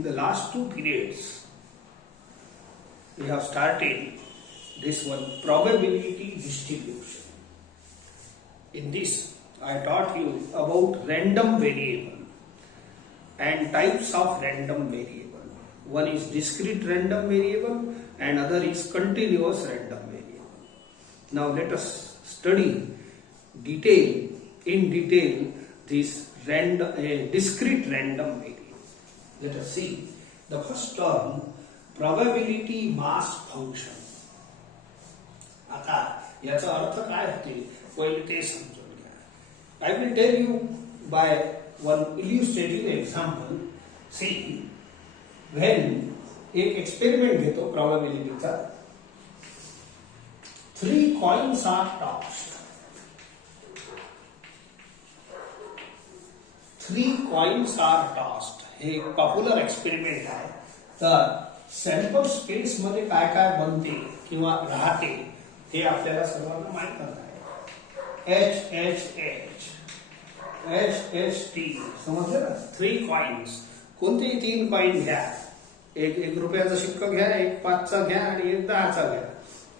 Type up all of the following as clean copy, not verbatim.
in the last two periods, we have started this one, probability distribution. In this, I taught you about random variable and types of random variable. One is discrete random variable and other is continuous random variable. Now let us study in detail this discrete random variable. Let us see the first term, probability mass function. आता याचा अर्थ काय होते पहिले ते समजून घ्या. I will tell you by one illustrative example. See, when एक एक्सपेरिमेंट घेतो प्रोबॅबिलिटीचा, 3 coins are tossed. 3 coins are tossed. हे एक पॉप्युलर एक्सपेरिमेंट आहे. तर सॅम्पल स्पेस मध्ये काय काय बनते किंवा राहते हे आपल्याला सर्वांना माहित आहे. H H H H H T समजलं ना. 3 कॉइन्स, कोणतेही 3 कॉइन घ्या. एक रुपयाचा शिक्का घ्या, एक 5चा घ्या आणि एक 10चा घ्या.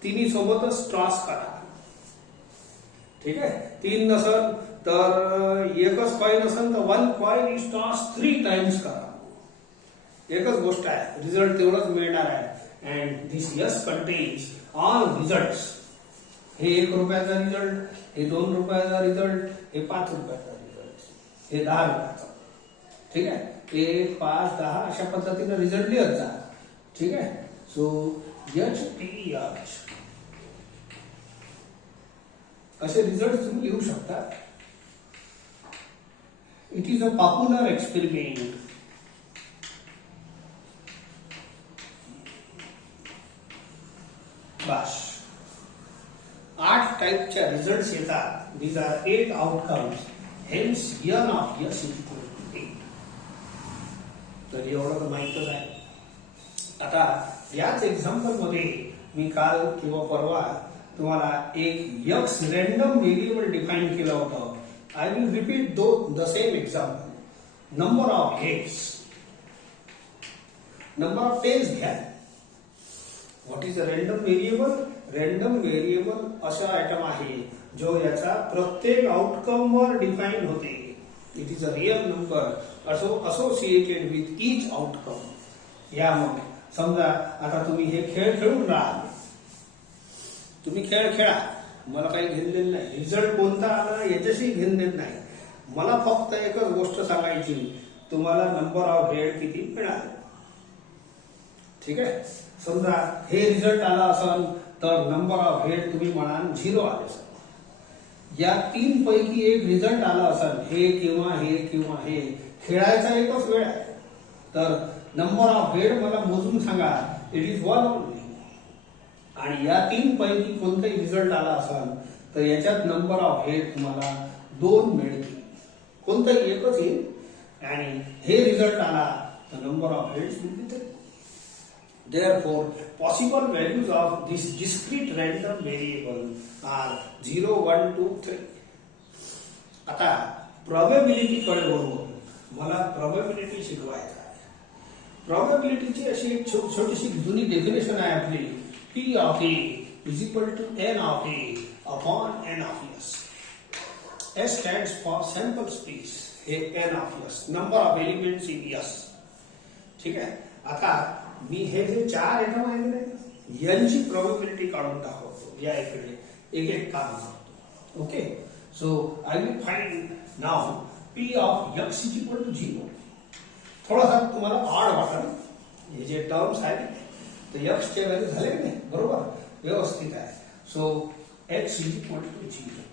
तिन्ही सोबतच टॉस करा. ठीक आहे. 3 नसल तर एकच कॉइन असेल तर 1 कॉइन इज टॉस 3 टाइम्स करा. एकच गोष्ट आहे, रिझल्ट तेवढंच मिळणार आहे. And this yes contains all results. हे 1 रुपयाचा रिझल्ट, हे 2 रुपयाचा रिझल्ट, हे 5 रुपयाचा रिझल्ट, हे 10 रुपयाचा. ठीक आहे. 1, 5, 10 अशा पद्धतीने रिझल्ट लिहत जा. ठीक आहे. सो एच टी एच असे रिझल्ट तुम्ही लिहू शकता. It is a popular experiment. बस 8 टाइपच्या रिझल्ट्स येतात. These are 8 outcomes. Hence n of s is equal to 8. तर एवढं तर माहितच आहे. आता याच एक्झाम्पल मध्ये मी काल किंवा परवा तुम्हाला एक x रॅन्डम व्हेरिएबल डिफाइन केलं होतं. I will repeat the same example. Number of heads, number of tails घ्या. What is a random variable? Random variable असा आयटम आहे जो याचा प्रत्येक आउटकम वर डिफाइन होते. It is a real number associated with each outcome. या मग समजा आता तुम्ही हे खेळ खेळून राहाल. तुम्ही खेळ खेळा, मला काही घेणं नाही. रिझल्ट कोणता आला याच्याशी घेणं नाही. मला फक्त एकच गोष्ट सांगायची, तुम्हाला नंबर ऑफ हेड किती मिळाले. ठीक आहे. समजा हे रिझल्ट आला असेल तर नंबर ऑफ हेड तुम्ही म्हणाल 0 आले असेल. या 3 पैकी एक रिझल्ट आला असेल, हे किंवा हे किंवा हे. खेळायचा एकच वेळ आहे. तर नंबर ऑफ हेड मला मोजून सांगा. It is 1 only. आणि या 3 पैकी कोणताही रिझल्ट आला असेल तर याच्यात नंबर ऑफ हेड तुम्हाला 2 मिळतील. कोणताही एकच येईल. आणि हे रिझल्ट आला तर number of heads will be 3. Therefore, possible values of this discrete random variable are 0, 1, 2, 3. आता probability कडे वळू. मला probability शिकवायचं आहे. probabilityची अशी एक छोटीशी जुनी डेफिनेशन आहे आपली. P of A is equal to N of A upon N of S. S stands for sample space. हे N of S, number of elements in S. ठीक आहे. आता मी हे जे 4 आयटम आहे ना यांची प्रोबॅबिलिटी काढून दाखवतो. या इकडे एक एक काम करतो. Okay. So I will find now P of x is equal to 0. थोडासा तुम्हाला ऑड वाटेल हे जे टर्म्स आहेत तर x चे व्हॅल्यू झाले की नाही बरोबर व्यवस्थित आहे. So x is equal to 0.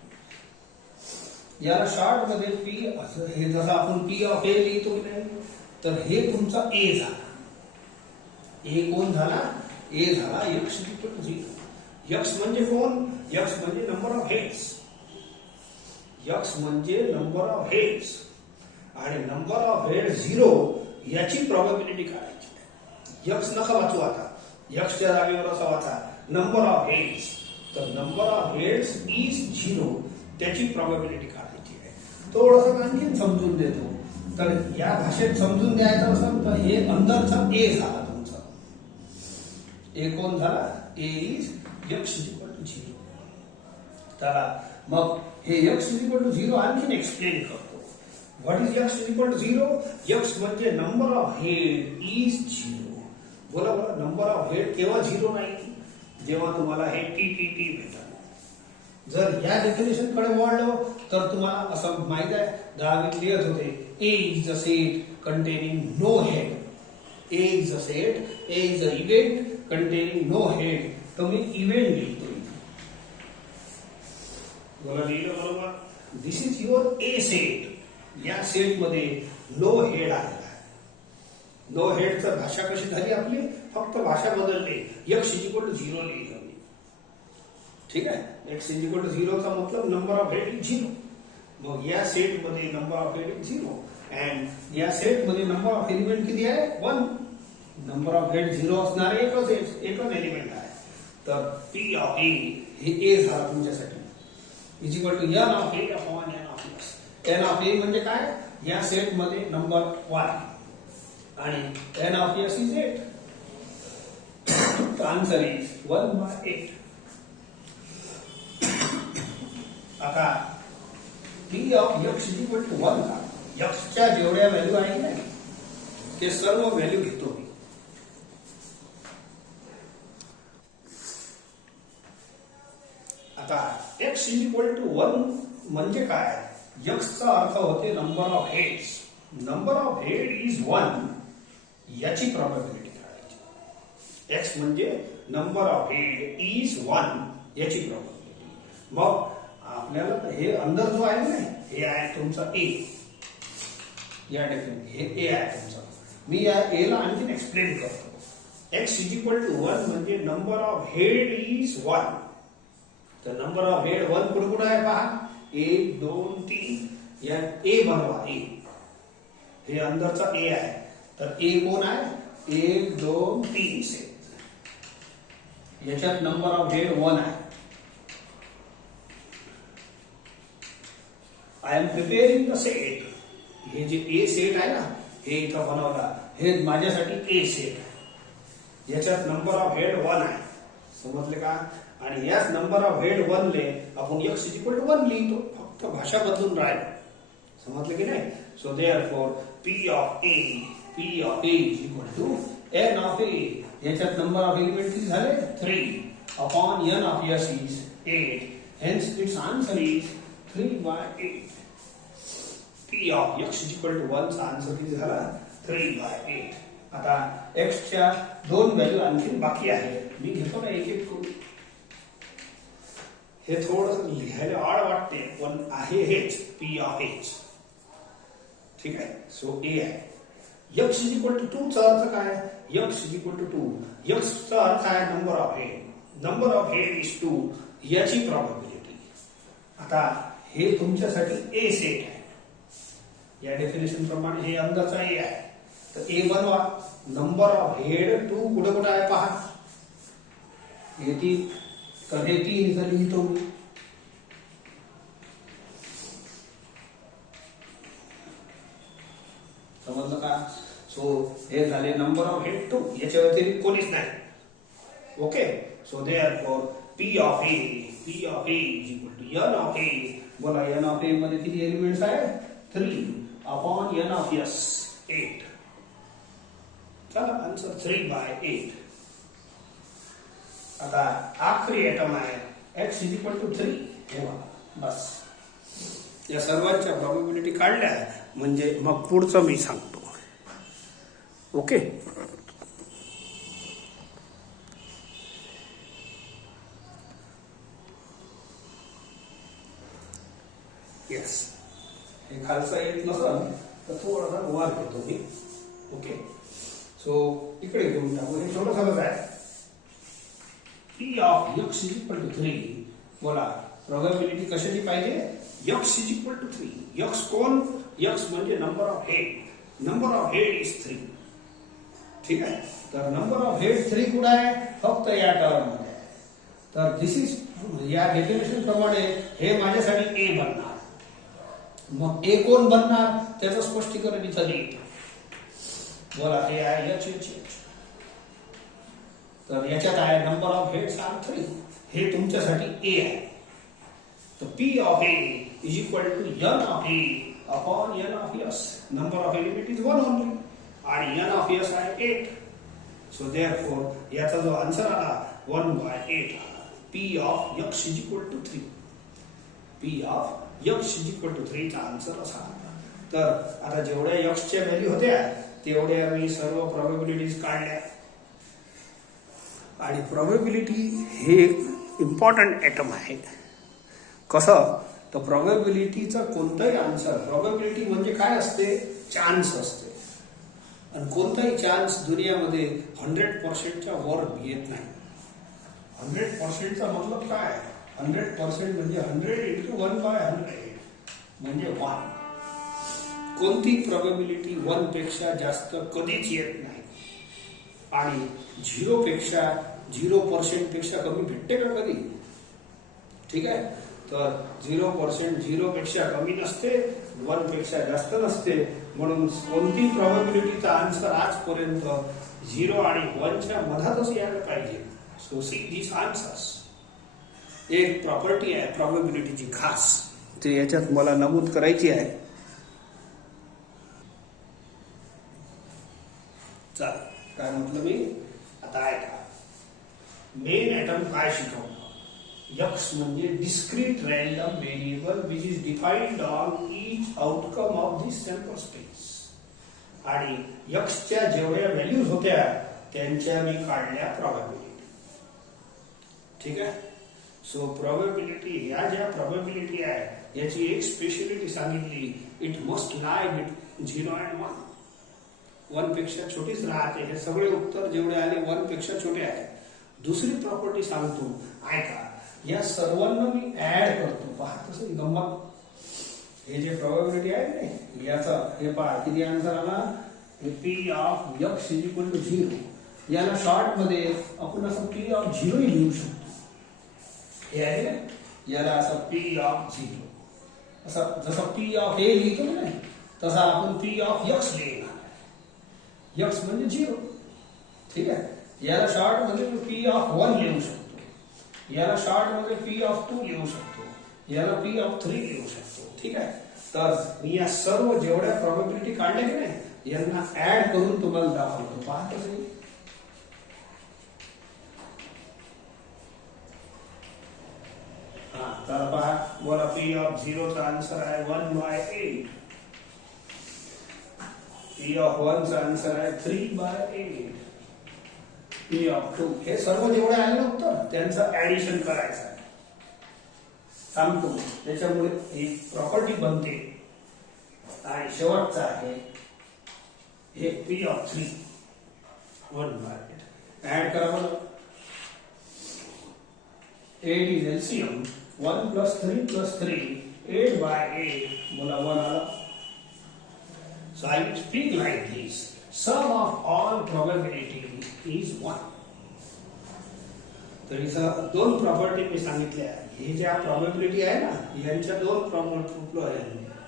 याला शॉर्ट मध्ये P असं हे जसं आपण P ऑफ A लिहितो की नाही तर हे तुमचा A झाला. ए कोण झाला? ए झाला x इक्वल टू 0. x म्हणजे कोण? x म्हणजे नंबर ऑफ हेड्स. x म्हणजे नंबर ऑफ हेड्स. आणि नंबर ऑफ हेड 0 याची प्रोबॅबिलिटी काढायची. x नका वाचू आता. x च्या जागेवर असा वाचा नंबर ऑफ हेड्स. तर नंबर ऑफ हेड्स इज 0 त्याची प्रोबॅबिलिटी काढायची आहे. थोडंसं आणखी समजून देतो. तर या भाषेत समजून द्यायचं असेल तर हे अंदरचा ए झाला तुमचा. ए कोण झाला? ए इज x इक्वल टू 0. चला मग हे x इक्वल टू 0 आणखीन एक्सप्लेन करतो. What is x equal to 0? x म्हणजे नंबर ऑफ हेड इज 0. बोला बोला, नंबर ऑफ हेड केव्हा 0 नाही? जेव्हा तुम्हाला हे टी टी टी भेटल. जर या डेफिनेशन कडे वळलो तर तुम्हाला असं माहित आहे, 10वीत लिहित होते A is a set containing no head. A is a set, A is a event containing no head. तो मी इव्हेंट लिहितो. बोला लिहिलं बरोबर. This is your A set. या सेट मध्ये नो हेड आलेला आहे. नो हेडची भाषा कशी झाली आपली? फक्त भाषा बदलली. x इक्वल टू 0 लिहिलं. ठीक आहे. x इक्वल टू 0 चा मतलब नंबर ऑफ हेड इज 0. मग या सेट मध्ये number of head is 0 and या सेट मध्ये नंबर ऑफ एलिमेंट किती आहे? 1. नंबर ऑफ हेड 0 असणारे एकच एलिमेंट आहे. तर p ऑफ a हे a झाला तुमच्यासाठी. Is equal to n of a upon n of s. n of a म्हणजे काय? या सेट मध्ये नंबर 1 आणि n of s is 8. Answer is 1/8. आता p of x is equal to 1 का? x च्या जेवढ्या व्हॅल्यू आहे ना ते सर्व व्हॅल्यू घेतो मी. आता x इज इक्वल टू 1 म्हणजे काय? x चा अर्थ होते number of heads. Number of head is 1 याची प्रोबॅबिलिटी काढायची. x म्हणजे नंबर ऑफ हेड इज 1 याची प्रोबॅबिलिटी. मग आपल्याला हे अंदर जो आहे ना हे आहे तुमचा ए. या डेफिनेट हे ए आहे तुमचा. मी या ए ला आणखीन एक्सप्लेन करतो. x इज इक्वल टू 1 म्हणजे नंबर ऑफ हेड इज 1. तर नंबर ऑफ हेड 1 कुठे कुठे आहे पहा. 1 2 3 या ए बनवा. ए हे अंदरचा ए आहे. तर ए कोण आहे? 1 2 3 से याच्यात नंबर ऑफ हेड 1 आहे. I am preparing the set. हे जे ए सेट आहे ना हे इथं बनवला. हे माझ्यासाठी ए सेट आहे. याच्यात नंबर ऑफ हेड 1 आहे. समजले का? आणि याच नंबर ऑफ हेड 1 ले आपण x इज इक्वल टू 1 लिहितो. फक्त भाषा बदलून राहिली. समजले की नाही? So therefore p of a is equal to n of a. याच्यात नंबर ऑफ एलिमेंट किती झाले? 3 upon n of s is 8. Hence it's answer is 3/8. p of x is equal to 1 चा आन्सर किती झाला? 3/8. आता x च्या दोन value आणखी बाकी आहे. मी घेतो ना एक एक करून. हे थोडस लिहायला आड वाटते पण आहे हेच p ऑफ h. ठीक आहे. सो a आहे. x इज इक्वल टू 2 चा अर्थ काय? x is equal to 2. x चा अर्थ आहे number of head. Number of head is 2 याची प्रोबॅबिलिटी. आता हे तुमच्यासाठी ए सेट आहे. या डेफिनेशन प्रमाणे हे अंदरचा ए आहे. तर ए बनवा. नंबर ऑफ हेड 2 कुठे कुठे आहे पहा. हे 3 तर हे 3 इथं लिहितो मी. समजलं का? सो हे झाले नंबर ऑफ हेड 2. याच्या व्यतिरिक्त कोणीच नाही. Okay. So therefore p of a is equal to n of a. बोला n ऑफ a मध्ये किती एलिमेंट्स आहे? 3 अपॉन n ऑफ s 8. चला आन्सर 3/8. आता आखरी एटम आहे x इज इक्वल टू 3. हे बस या सर्वांच्या प्रोबॅबिलिटी काढल्या म्हणजे मग पुढचं मी सांगतो. ओके. येस. हे खालचं येत नसल तर थोडासा वर घेतो मी. ओके. सो इकडे घेऊन टाकू. हे थोडंसं आहे. p of x is equal to 3. बोला प्रोबॅबिलिटी कशाची पाहिजे? x is equal to 3. x कोण? x म्हणजे number of head. Number of head is 3. ठीक आहे. तर नंबर ऑफ हेड 3 कुठे आहे? फक्त या टर्म मध्ये. तर दिस इज या डेफिनेशन प्रमाणे हे माझ्यासाठी ए बनणार. मग ए कोण बनणार त्याचं स्पष्टीकरण इथं लिहितो. बोला हे आहे एच एच एच. तर याच्यात आहे नंबर ऑफ हेड्स आर 3. हे तुमच्यासाठी ए आहे. तर P of A is equal to N of A upon N of S. Number of element is 1 only आणि एन ऑफ एस आहे 8. सो देअरफॉर याचा जो आन्सर आला 1/8 आला. P of x is equal to 3. P of x is equal to 3 चा answer असा आला. तर आता जेवढ्या एक्सच्या व्हॅल्यू होत्या तेवढ्या मी सर्व प्रोबॅबिलिटीज काढल्या. आणि प्रोबॅबिलिटी हे इम्पॉर्टंट ॲटम आहे. कसं तर प्रोबॅबिलिटीचा कोणताही आन्सर, प्रोबॅबिलिटी म्हणजे काय असते, चान्स असते. आणि कोणताही चान्स दुनियामध्ये 100%च्या वर येत नाही. 100%चा मतलब काय, 100% म्हणजे 100 into 1/100 म्हणजे 1. कोणती प्रोबॅबिलिटी 1 पेक्षा जास्त कधीच येत नाही. आणि 0% पेक्षा कमी भेटते का कधी? ठीक आहे. तर 0% 0 पेक्षा कमी नसते, 1 पेक्षा जास्त नसते. म्हणून कोणती प्रोबॅबिलिटीचा आन्सर आजपर्यंत 0 आणि 1च्या मधातच यायला पाहिजे. So see this answers. एक प्रॉपर्टी आहे प्रोबॅबिलिटीची खास, ते याच्यात मला नमूद करायची आहे. चला काय म्हटलं मी आता ऐका. मेन ॲटम काय शिकवलं. एक्स म्हणजे discrete random variable which is defined on each outcome of this sample space. आणि एक्सच्या जेवढ्या व्हॅल्यूज होत्या त्यांच्या मी काढल्या प्रोबॅबिलिटी. ठीक आहे. सो प्रोबॅबिलिटी, या ज्या प्रोबॅबिलिटी आहे याची एक स्पेशलिटी सांगितली, it must lie between 0 and 1. 1 पेक्षा छोटीच राहते. हे सगळे उत्तर जेवढे आले 1 पेक्षा छोटे आहेत. दुसरी प्रॉपर्टी सांगतो ऐका. या सर्वांना मी ऍड करतो. पहा कसं गंमत. हे जे प्रोबॅबिलिटी आहे ना याचा, हे पहा किती आन्सर आला. P of x is equal to 0. याला शॉर्ट मध्ये आपण असं पी ऑफ 0 लिहू शकतो. हे आहे ना, याला असं पी ऑफ 0, असं जसं पी ऑफ ए लिहितो ना तसा आपण पी ऑफ एक्स लिहिणार. एक्स म्हणजे 0. ठीक आहे. याला शॉर्ट मध्ये पी ऑफ 1 लिहू शकतो. याला शॉर्ट मध्ये पी ऑफ 2 लिहू शकतो. याला पी ऑफ 3 लिहू शकतो. ठीक आहे. तर मी या सर्व जेवढ्या प्रोबॅबिलिटी काढल्या की नाही यांना ऍड करून तुम्हाला दाखवतो. पहा कसं. हा तर पहा बोला. पी ऑफ 0 चा आन्सर आहे 1/8. पी ऑफ 1 चा आन्सर आहे 3/8. पी ऑफ 2 हे सर्व जेवढे आहे ना उत्तर त्यांचं ऍडिशन करायचं आहे. सांगतो त्याच्यामुळे एक प्रॉपर्टी बनते. आणि शेवटचा आहे हे पी ऑफ 3 1/8. ऍड करा बरं. 8 इज एलसीएम. 1 + 3 + 3 8/8 बोला 1 आला. So I will speak like this. Sum of all probability is 1. तर इथं 2 प्रॉपर्टी मी सांगितल्या. हे ज्या प्रॉबिलिटी आहे ना यांच्या 2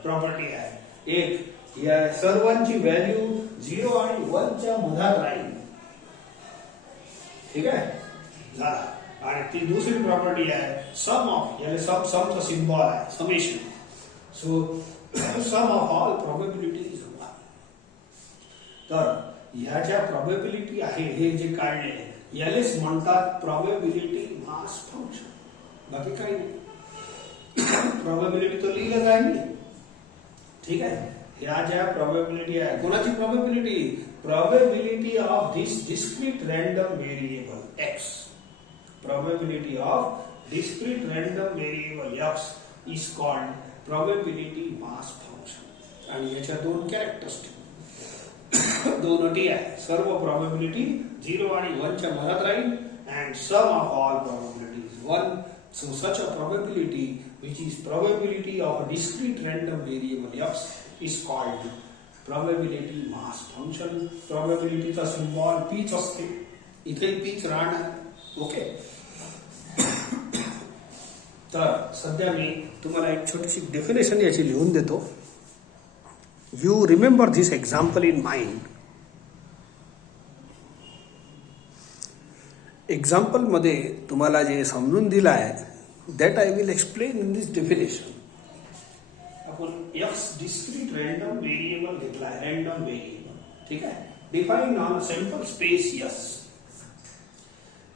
प्रॉपर्टी आहे. एक या सर्वांची व्हॅल्यू 0 आणि 1 च्या मधात राहील. ठीक आहे झाला. आणि ती दुसरी प्रॉपर्टी आहे सम ऑफ, याने समचा सिम्बॉल आहे summation. So sum of all probability is 1. तर ह्या ज्या प्रोबॅबिलिटी आहे हे जे काढले यालेच म्हणतात प्रोबॅबिलिटी मास फंक्शन. बाकी काही नाही. प्रोबॅबिलिटी तो लिहिलं आहे मी. ठीक आहे. ह्या ज्या प्रोबॅबिलिटी आहे कोणाची probability, probability of this discrete random variable x. Probability of discrete random variable x is called probability mass function. आणि याच्या 2 कॅरेक्टरिस्टिक 2 अटी आहे. सर्व प्रोबॅबिलिटी 0 आणि 1 च्या मधात राहील and sum of all probabilities 1. So such a probability which is probability of a discrete random variable x is called probability mass function. Probability चा सिम्बॉल पीच असते. इथे पीच राहणार. ओके. तर सध्या मी तुम्हाला एक छोटीशी डेफिनेशन याची लिहून देतो. You remember this example in mind. Example मध्ये तुम्हाला जे समजून दिलं आहे that I will explain in this definition. आपण एक्स डिस्क्रीट रॅन्डम व्हेरिएबल घेतला आहे, रॅन्डम व्हेरिएबल, ठीक आहे, define on sample space yes.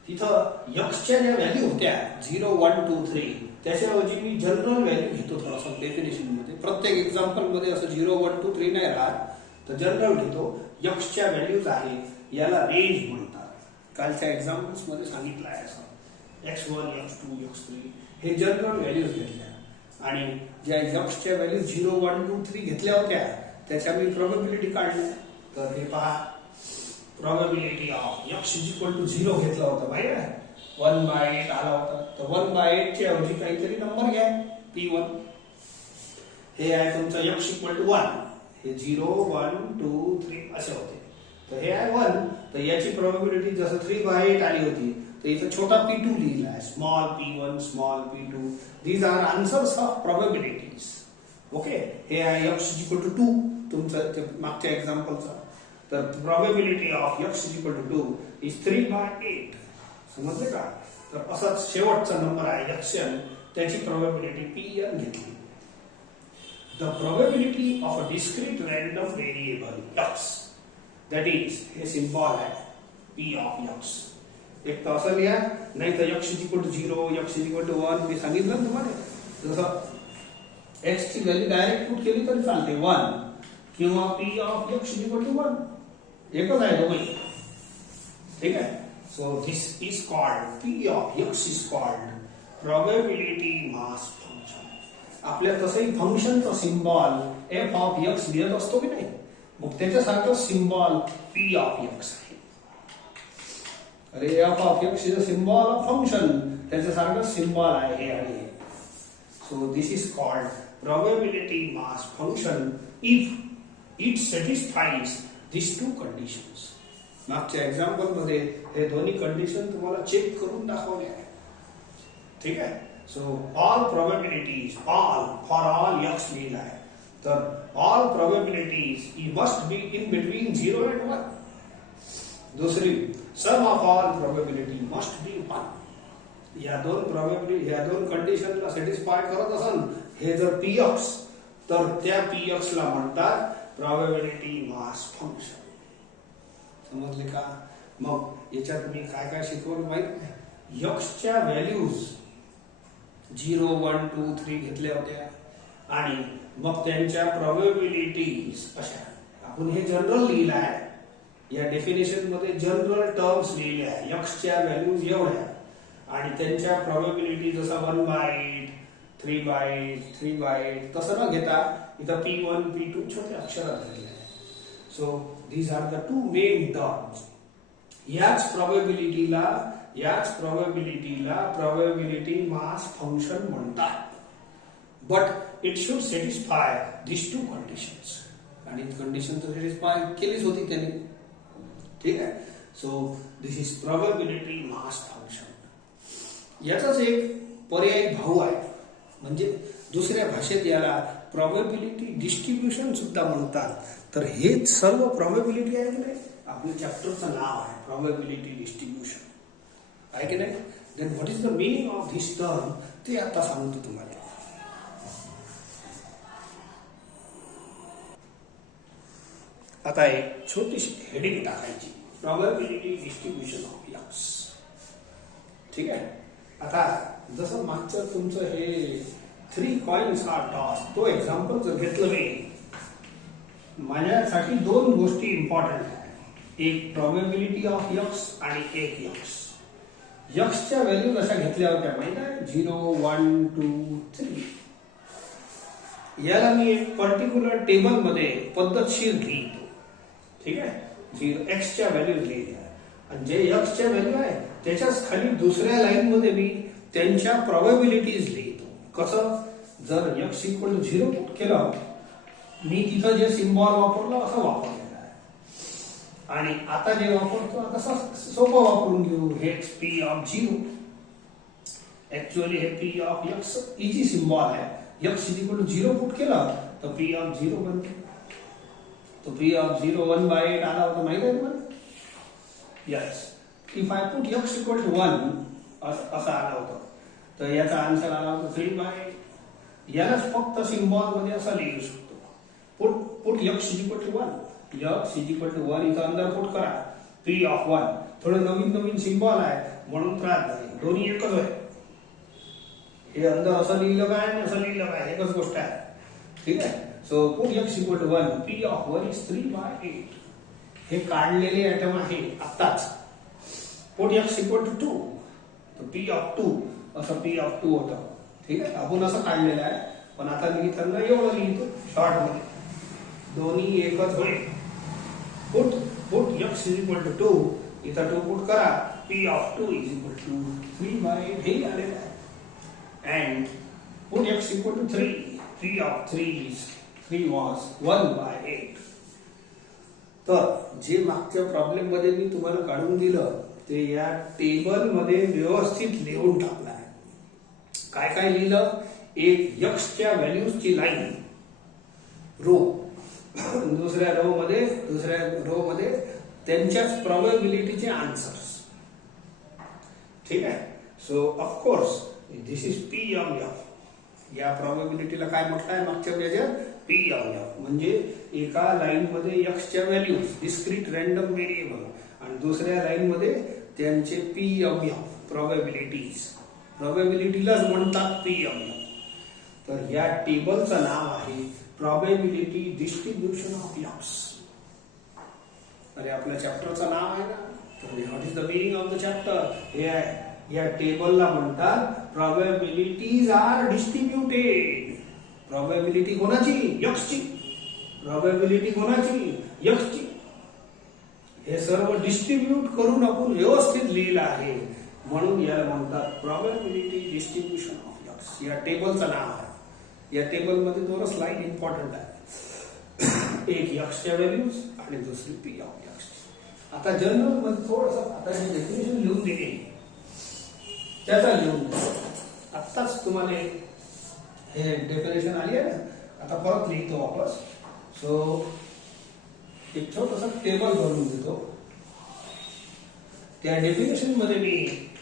तिथं एक्सच्या ज्या व्हॅल्यू होत्या 0, 1, 2, 3 त्याच्याऐवजी मी जनरल व्हॅल्यू घेतो थोडासा डेफिनेशन मध्ये. प्रत्येक एक्झाम्पल मध्ये असं 0, 1, 2, 3 नाही राहत, तर जनरल घेतो. एक्सच्या व्हॅल्यूज आहे याला रेंज म्हणतात. कालच्या एक्झाम्पल्स मध्ये सांगितलं आहे असं x1, x2, x3 हे जनरल व्हॅल्यूज घेतल्या आणि ज्या एक्सच्या व्हॅल्यू 0, 1, 2, 3 घेतल्या होत्या त्याच्या मी प्रोबॅबिलिटी काढल्या. तर हे पहा, probability of x is equal to 0 घेतला होता माहिती आहे, 1/8 आला होता. तर 1/8 च्या ऐवजी काहीतरी नंबर घ्या p1. हे आहे तुमचं x इक्वल टू 1. हे 0, 1, 2, 3 असे होते. तर हे आहे 1. तर याची प्रोबॅबिलिटी जसं 3/8 आली होती तर इथं छोटा p2 लिहिला आहे, small p1, small p2. These are answers of probabilities. Okay, हे आहे x इज इक्वल टू 2 तुमचं मागच्या एक्झाम्पलचा. तर probability of x is equal to 2 is 3/8. समजले का? तर असाच शेवटचा नंबर आहे xn, त्याची प्रोबॅबिलिटी pn घेतली. The probability of a discrete random variable x, that is, हे सिम्बॉल आहे p ऑफ x. एक तर असं लिहा, नाही तर x is equal to 0, x is equal to 1 मी सांगितलं ना तुम्हाला. जसं x ची व्हॅल्यू डायरेक्ट पुट केली तरी चालते 1, किंवा p of x is equal to 1. एकच आहे दोघे, ठीक आहे. So this is called, p of x is called probability mass function. आपल्या तसंही फंक्शनचा सिम्बॉल f ऑफ x लिहित असतो की नाही, मग त्याच्यासारखं सिम्बॉल p ऑफ x आहे. अरे f of x is a symbol of function, त्याच्यासारखं सिम्बॉल आहे हे आणि हे. So this is called probability mass function if it satisfies these two conditions. मागच्या एक्झाम्पल मध्ये हे दोन्ही कंडिशन तुम्हाला चेक करून दाखवले आहे, ठीक आहे. So all probabilities, all for all x लिहिला आहे. तर all probabilities must be in between 0 and 1. दुसरी, sum of all probability must be 1. या दोन प्रोबॅबिलिटी, या दोन कंडिशनला सॅटिस्फाय करत असेल हे जर px, तर त्या px ला म्हणतात प्रोबॅबिलिटी मास फंक्शन. समजले का? मग याच्यात मी काय काय शिकवलं माहित आहे? x च्या व्हॅल्यूज 0, 1, 2, 3 घेतल्या होत्या आणि मग त्यांच्या प्रोबॅबिलिटीज अशा. आपण हे जनरल लिहिलं आहे, या डेफिनेशन मध्ये जनरल टर्म्स लिहिल्या आहे. x च्या व्हॅल्यूज एवढ्या आणि त्यांच्या प्रोबॅबिलिटी जसा 1/8, 3/8, 3/8 तसं न घेता इथं p1, p2 छोटे अक्षरात दिलेले आहे. So these are the two main terms. याच प्रोबॅबिलिटीला प्रोबॅबिलिटी मास फंक्शन म्हणतात. But it should satisfy this two conditions. आणि कंडिशन तर सॅटिस्फाय केलीच होती त्याने, ठीक आहे. So this is probability mass function. याचाच एक पर्यायी भाऊ आहे, म्हणजे दुसऱ्या भाषेत याला प्रोबॅबिलिटी डिस्ट्रीब्युशन सुद्धा म्हणतात. तर हेच सर्व प्रोबॅबिलिटी आहे की नाही, आपल्या चॅप्टरचं नाव आहे प्रोबॅबिलिटी डिस्ट्रीब्युशन, आहे की नाही. Then what is the meaning of this term ते आता सांगतो तुम्हाला. आता एक छोटीशी हेडिंग टाकायची, प्रोबॅबिलिटी डिस्ट्रीब्युशन ऑफ x, ठीक आहे. आता जसं मागचं तुमचं हे 3 कॉइन्स आर टॉस, तो एक्झाम्पल जर घेतलं मी, माझ्यासाठी दोन गोष्टी इम्पॉर्टंट आहे. एक प्रोबॅबिलिटी ऑफ x आणि एक x. च्या व्हॅल्यूज अशा घेतल्या होत्या माहिती आहे, 0, 1, 2, 3. याला मी एक पर्टिक्युलर टेबल मध्ये पद्धतशीर लिहितो, ठीक आहे. x च्या व्हॅल्यूज लिहिल्या आणि जे x च्या व्हॅल्यू आहे त्याच्याच खाली दुसऱ्या लाईन मध्ये मी त्यांच्या प्रोबॅबिलिटीज लिहितो. कसं? जर x इक्वल टू 0 पुट केलं, मी तिथं जे सिम्बॉल वापरलं असं वापरलेलं आहे. आणि आता जे वापरतो आता सोपं वापरून घेऊ, हेच p ऑफ 0. ऍक्च्युअली हे P of X is the symbol आहे. X is equal to 0 put केलं तर पी ऑफ 0 बनते. तो पी ऑफ 0 1/8 आला होता माहिती आहे तुम्हाला. Yes, if I put x equal to 1 असं आला होतं तर याचा आन्सर आला होता 3/8. यालाच फक्त सिम्बॉल मध्ये असं लिहू शकतो. Put x is equal to 1, X is equal to 1 इथं अंदर पुट करा पी ऑफ 1. थोडं नवीन सिम्बॉल आहे म्हणून त्रास झाले. दोन्ही एकच आहे. हे अंदर असं लिहिलं काय आणि असं लिहिलं काय एकच गोष्ट आहे. ठीक आहे. So put x equal to 1, P of 1 is 3/8. हे काढलेले आयटम आहे आत्ताच. पुट एक्स इक्वल टू 2 तर पी ऑफ 2 असं पी ऑफ 2 होतं. ठीक आहे. आपण असं काढलेलं आहे पण आता लिहिताना एवढं लिहितो शॉर्ट मध्ये. दोन्ही एकच होईल. Put x is equal to 2 इथं 2 पुट करा P of 2 is equal to 3/8 हे आलेलं आहे. And put x equal to 3, P of 3 was 1/8. तर जे मागच्या प्रॉब्लेम मध्ये मी तुम्हाला काढून दिलं ते या टेबल मध्ये व्यवस्थित लिहून टाकलं आहे. काय काय लिहिलं. एक एक्सच्या व्हॅल्यूजची लाईन रो, दुसऱ्या रो मध्ये त्यांच्याच प्रोबॅबिलिटीचे आन्सर्स. ठीक आहे. So of course this is P of F. या प्रोबॅबिलिटीला काय म्हटलं आहे मागच्या पेजात पी ऑफ एफ. म्हणजे एका लाईन मध्ये एक्सच्या व्हॅल्यूज डिस्क्रीट रँडम व्हेरिएबल आणि दुसऱ्या लाईन मध्ये त्यांचे पी ऑफ एफ प्रोबॅबिलिटीज. प्रोबॅबिलिटीलाच म्हणतात पी ऑफ एफ. तर या टेबलचं नाव आहे प्रोबॅबिलिटी डिस्ट्रीब्युशन ऑफ एक्स. अरे आपल्या चॅप्टरचं नाव आहे ना. तर what is the meaning of the chapter हे आहे. या टेबलला म्हणतात प्रोबॅबिलिटीज आर डिस्ट्रीब्युटेड. प्रोबॅबिलिटी कोणाची एक्सची. प्रोबॅबिलिटी कोणाची एक्सची. हे सर्व डिस्ट्रीब्यूट करून आपण व्यवस्थित लिहिलं आहे म्हणून याला म्हणतात प्रोबॅबिलिटी डिस्ट्रीब्युशन ऑफ एक्स. या टेबलचं नाव आहे. या टेबल मध्ये दोनच लाईन इम्पॉर्टंट आहे. एक एक्सच्या व्हॅल्यूज आणि दुसरी पी ऑफ एक्स. आता जनरल मध्ये थोडस आता हे डेफिनेशन लिहून दिले त्याचा लिहून आत्ताच तुम्हाला हे डेफिनेशन आली आहे ना. आता परत लिहितो वापस. सो एक छोटस टेबल बनवून देतो. त्या डेफिनेशन मध्ये मी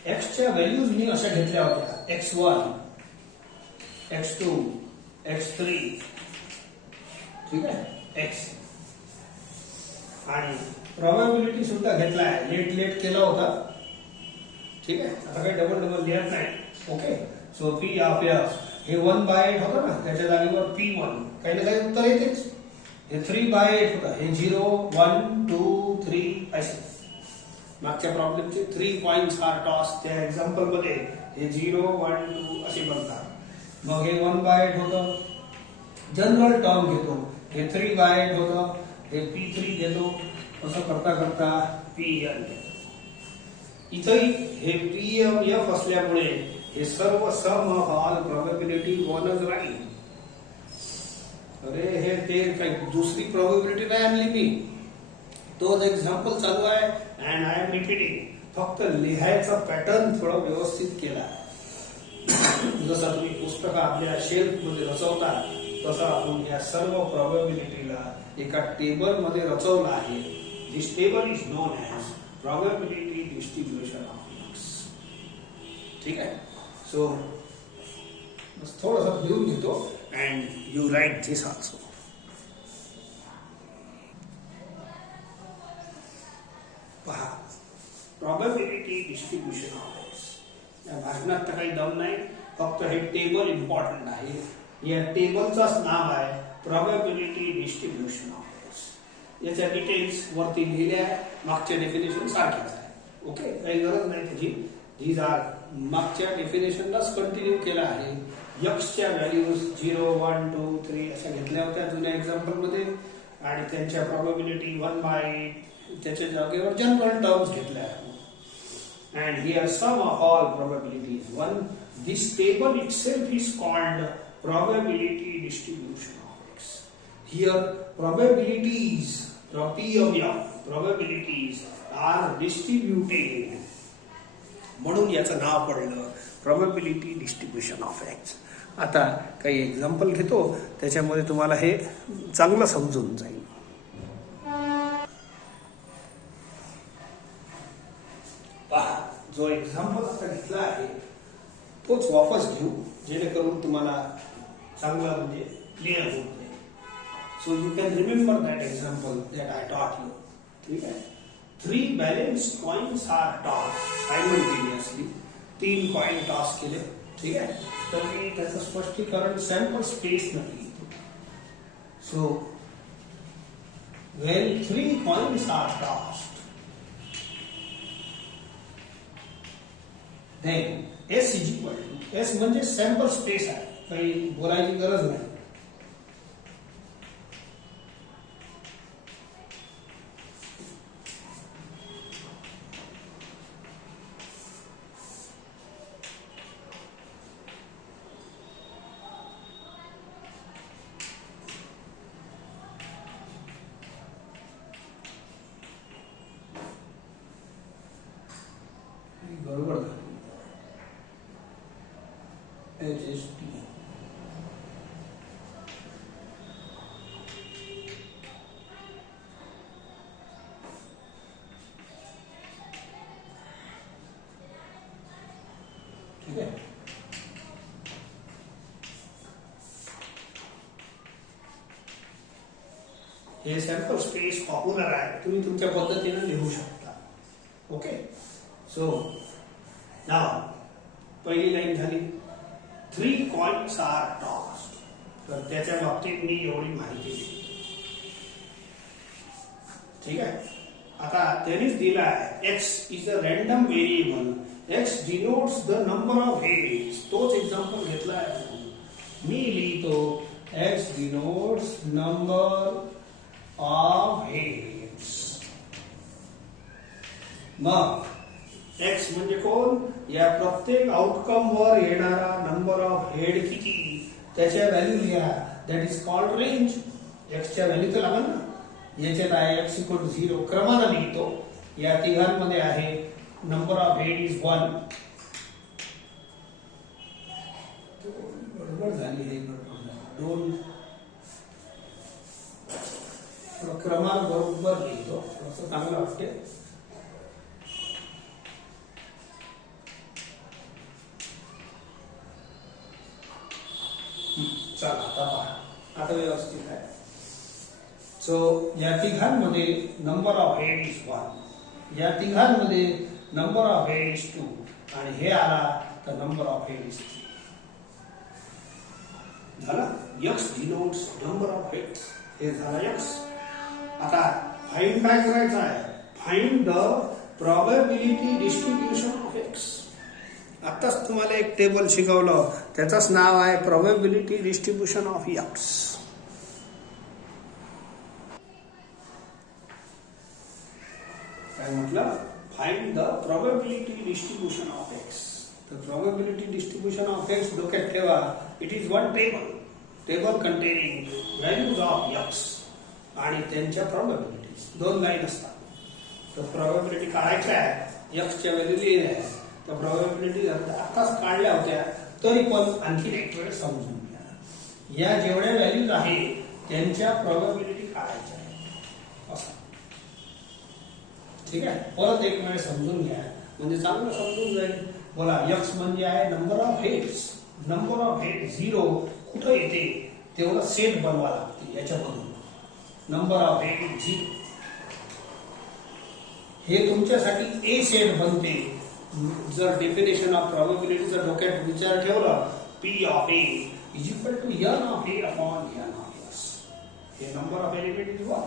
एक्सच्या व्हॅल्यूज मी अशा घेतल्या होत्या x1, x2, x3. ठीक आहे. x आणि प्रोबॅबिलिटी सुद्धा घेतला आहे. लेट केला होता. ठीक आहे. आता काही डबल लिहत नाही. Okay. So P of x हे 1/8 होतं ना त्याच्या जागेवर P1 काही ना काही उत्तर येतेच. हे 3/8 होतं. हे 0 1 2 3 असे मागच्या प्रॉब्लेमचे 3 पॉइंट्स आर टॉस. त्या एक्झाम्पल मध्ये हे 0 1 2 असे बनतात. मग हे 1/8 होतं. जनरल टर्म घेतो. हे 3/8 होतं. हे P3 घेतो. असं करता करता PN. इथंही हे PF असल्यामुळे हे सर्व सम ऑफ ऑल प्रोबॅबिलिटी 1च राहील. अरे हे ते काही दुसरी प्रोबॅबिलिटी नाही आणली मी. तोच एक्झाम्पल चालू आहे अँड आय एम रिपीटिंग. फक्त लिहायचा पॅटर्न थोडा व्यवस्थित केला. जसं तुम्ही पुस्तक आपल्या शेल्फ मध्ये रचवता तसं आपण या सर्व प्रोबॅबिलिटीला एका टेबल मध्ये रचवलं आहे. This table is known as probability distribution of X. ठीक आहे. सो थोडंसं लिहून घेतो and you write this also. पहा प्रोबॅबिलिटी डिस्ट्रीब्युशन ऑफ एक्स. या भाषणात तर काही दम नाही. फक्त हे टेबल इम्पॉर्टंट आहे. या टेबलचंच नाव आहे प्रोबॅबिलिटी डिस्ट्रीब्युशन ऑफ एक्स. याच्या डिटेल्स वरती लिहिले आहे. मागच्या डेफिनेशन सारखेच आहे. ओके. काही गरज नाही त्याची. these आर मागच्या डेफिनेशनलाच कंटिन्यू केला आहे. एक्सच्या व्हॅल्यूज 0 1 2 3 अशा घेतल्या होत्या जुन्या एक्झाम्पल मध्ये आणि त्यांच्या प्रोबॅबिलिटी 1/8 त्याच्या जागेवर जनरल टर्म्स घेतल्या आहेत. and here sum of all probabilities 1. This table itself is called probability distribution of x. Here probabilities probabilities are distributed म्हणून याचं नाव पडलं प्रोबॅबिलिटी डिस्ट्रीब्युशन ऑफ एक्स. आता काही एक्झाम्पल घेतो, त्याच्यामध्ये तुम्हाला हे चांगलं समजून जाईल. पहा, जो एक्झाम्पल आता घेतला आहे तोच वापस घेऊ, जेणेकरून तुम्हाला चांगला म्हणजे क्लिअर होत नाही. So you can remember that example that I taught you. ठीक आहे. 3 balanced coins are toss simultaneously. 3 coin toss केले. ठीक आहे. तर मी त्याचं स्पष्टीकरण सॅम्पल स्पेस मध्ये लिहितो. So when 3 coins are tossed, then S is equal to, S म्हणजे सॅम्पल स्पेस आहे, काही बोलायची गरज नाही. बरोबर झालं. HST. ठीक आहे. हे सॅम्पल स्पेस पॉप्युलर आहे, तुम्ही तुमच्या पद्धतीने लिहू शकता. ओके. सो नाव पहिली लाईन झाली 3 coins are tossed. तर त्याच्या बाबतीत मी एवढी माहिती दिली. ठीक आहे. आता त्यांनीच दिला आहे x is a random variable. x denotes the number of heads. तोच एक्झाम्पल घेतला आहे. मी लिहितो x denotes number of heads. मग एक्स म्हणजे कोण? या प्रत्येक आउटकम वर येणारा नंबर ऑफ हेड किती, त्याच्या व्हॅल्यू लिहा. That is called range. एक्सच्या व्हॅल्यू तर लागेल ना. याच्यात आहे x इक्वल 0. क्रमानं लिहितो. या तिघांमध्ये आहे नंबर ऑफ हेड इज 1. बरोबर झाली हे. दोन क्रमानं बरोबर लिहितो, असं चांगलं वाटते. चला आता पहा, आता व्यवस्थित आहे. सो या तिघांमध्ये नंबर ऑफ हेड इज 1. या तिघांमध्ये नंबर ऑफ हेड इज 2. आणि हे आला तर नंबर ऑफ हेड इज 3. झाला. x denotes number of heads. हे झाला x. आता फाइंड काय करायचं आहे? Find the probability distribution of x. आताच तुम्हाला एक टेबल शिकवलं, त्याचंच नाव आहे प्रोबॅबिलिटी डिस्ट्रीब्युशन ऑफ x. काय म्हटलं? Find the probability distribution of x. तर प्रोबॅबिलिटी डिस्ट्रीब्युशन ऑफ x डोक्यात ठेवा. It is one table containing values of x आणि त्यांच्या प्रोबॅबिलिटीज. 2 लाईन असतात. तर प्रोबॅबिलिटी काढायच्या आहे, x च्या व्हॅल्यू लिहिल्या आहे. तर प्रोबॅबिलिटी आताच काढल्या होत्या, तरी पण आणखी एक वेळ समजून घ्या. या जेवढ्या व्हॅल्यूज आहे त्यांच्या प्रोबॅबिलिटी काढायच्या आहे असं. ठीक आहे. परत एक वेळ समजून घ्या, म्हणजे चांगलं समजून जाईल. बोला, x म्हणजे आहे number of heads. Number of head 0 कुठं येते तेवढं सेट बनवा लागते याच्यामधून. नंबर ऑफ हेड 0 हे तुमच्यासाठी ए सेट बनते. जर डेफिनेशन ऑफ प्रोबॅबिलिटीचा डोक्यात विचार ठेवला, P of A is equal to n of A upon n of S. हे number of element is 1.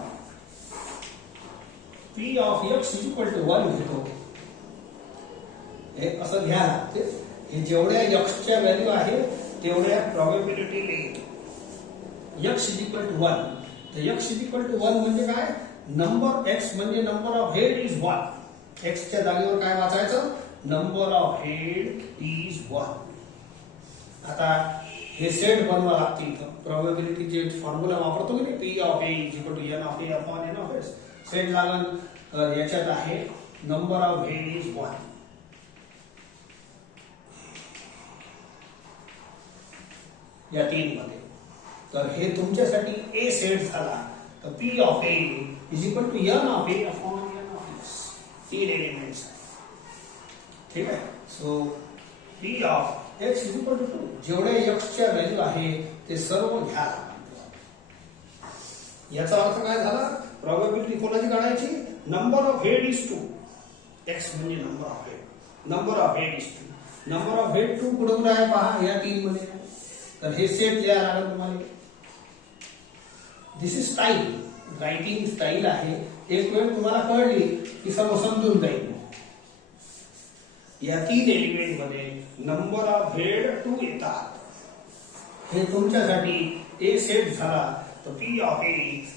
P of x is equal to 1 घेतो. हे असं घ्या लागते. हे जेवढ्या x च्या व्हॅल्यू आहे तेवढ्या प्रोबॅबिलिटी लिहितो. x is equal to 1. तर x इज इक्वल टू 1 म्हणजे काय? नंबर x म्हणजे number of head is 1. x च्या जागेवर काय वाचायचं? Number of head is 1. आता हे सेट बनवा लागते. इथं प्रोबॅबिलिटी जे फॉर्म्युला वापरतो की नाही, P of A is equal to n of A upon n of S. Set लागल. याच्यात आहे नंबर ऑफ हेड इज 1. या 3 मध्ये. तर हे तुमच्यासाठी ए सेट झाला. तर P of A is equal to N of A upon N of S. 3 elements. ठीक आहे. So P of x is equal to 2. जेवढे एक्सच्या व्हॅल्यू आहे ते सर्व घ्या. याचा अर्थ काय झाला? प्रोबॅबिलिटी कोणाची काढायची? Number of head is 2. X म्हणजे number of head. Number of head is 2. Number of head 2 कुठून आहे पहा, या 3 मध्ये. तर हे सेट लिहायला लागेल तुम्हाला. दिस इज स्टाईल. रायटिंग स्टाईल आहे. एक वेळ तुम्हाला कळली की सर्व समजून जाईल. या 3 एलिमेंट मध्ये नंबर ऑफ हेड 2 येतात. हे तुमच्यासाठी ए सेट झाला. तर P of A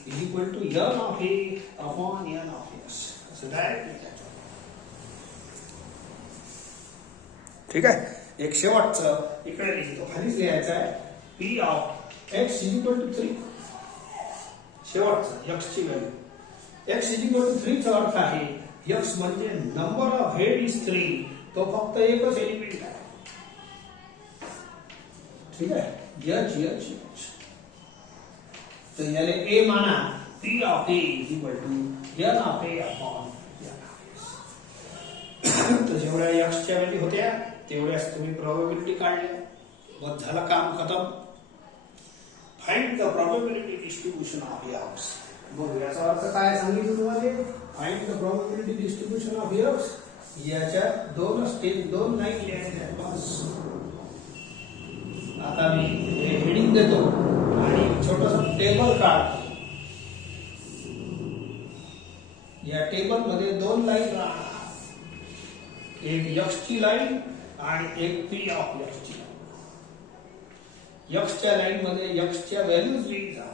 is equal to N of A upon N of S. असं डायरेक्ट. ठीक आहे. एक शेवटचं इकडे लिहितो, खालीच लिहायचं आहे. P of x is equal to 3. शेवटचं एक्स ची value. X is equal to 3 चा अर्थ आहे एक्स म्हणजे नंबर ऑफ हेड इज 3. तो फक्त एकच एलिमेंट आहे. ठीक आहे. H H H. तर याले ए माना. P of A is equal to N of A upon N of S. तर जेवढ्या एक्सच्या व्हॅल्यू होत्या तेवढ्याच तुम्ही प्रोबॅबिलिटी काढल्या. बस झालं काम खतम. Find the probability distribution of x. मग याचा अर्थ काय सांगितलं तुम्हाला? Find the probability distribution of x. याच्या 2 स्टेप 2 लाईन लिहायच्या. बस. आता मी हेडिंग देतो आणि छोटस टेबल काढतो. या टेबल मध्ये 2 लाईन राहणार. एक एक्स ची लाईन आणि एक पी ऑफ एक्स ची लाईन. एक्सच्या लाईन मध्ये एक्सच्या व्हॅल्यूज लिहिजा.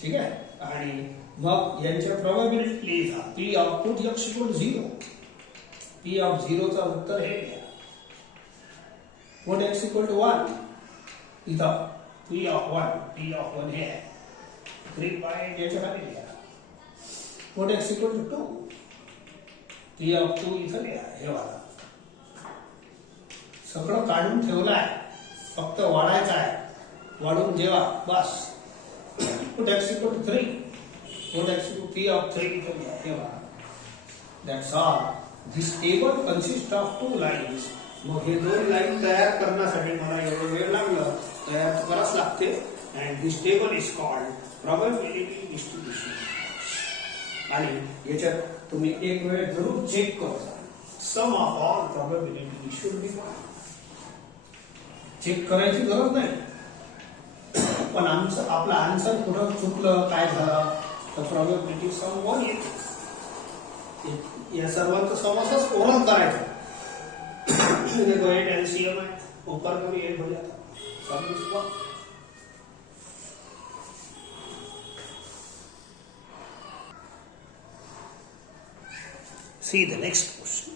ठीक आहे. आणि मग यांच्या प्रोबॅबिलिटी लिहिजा. P of put x equal 0. P of 0 चा उत्तर हे घ्या. Put x equal to 1. इथं पी ऑफ 1. पी ऑफ 1 हे आहे. 3 बाय याच्या खाली लिहा. Put x equal to 2. P of 2 इथं लिहा. हे वाला सगळं काढून ठेवलं आहे. फक्त वाढायचं आहे. वाढून जेवा. बस. Put x equal to 3. Put x equal P of 3 इथं लिहा. हे वाला. That's all. This table consist of 2 lines. मग हे 2 लाईन तयार करण्यासाठी मला एवढं वेळ लागलं. तयार करावंच लागते. And this table is called probability distribution. आणि याच्यात तुम्ही एक वेळ जरूर चेक करा. Sum of all probability should be 1. Check करायची गरज नाही. पण आपला आन्सर कुठं चुकलं, काय झालं, तर प्रोबॅबिलिटी सम 1 येते. या सर्वांचं समस्याच ओरल करायचं. एलसीएम आहे. ऊपर में भी 1 हो जाता. See the next question.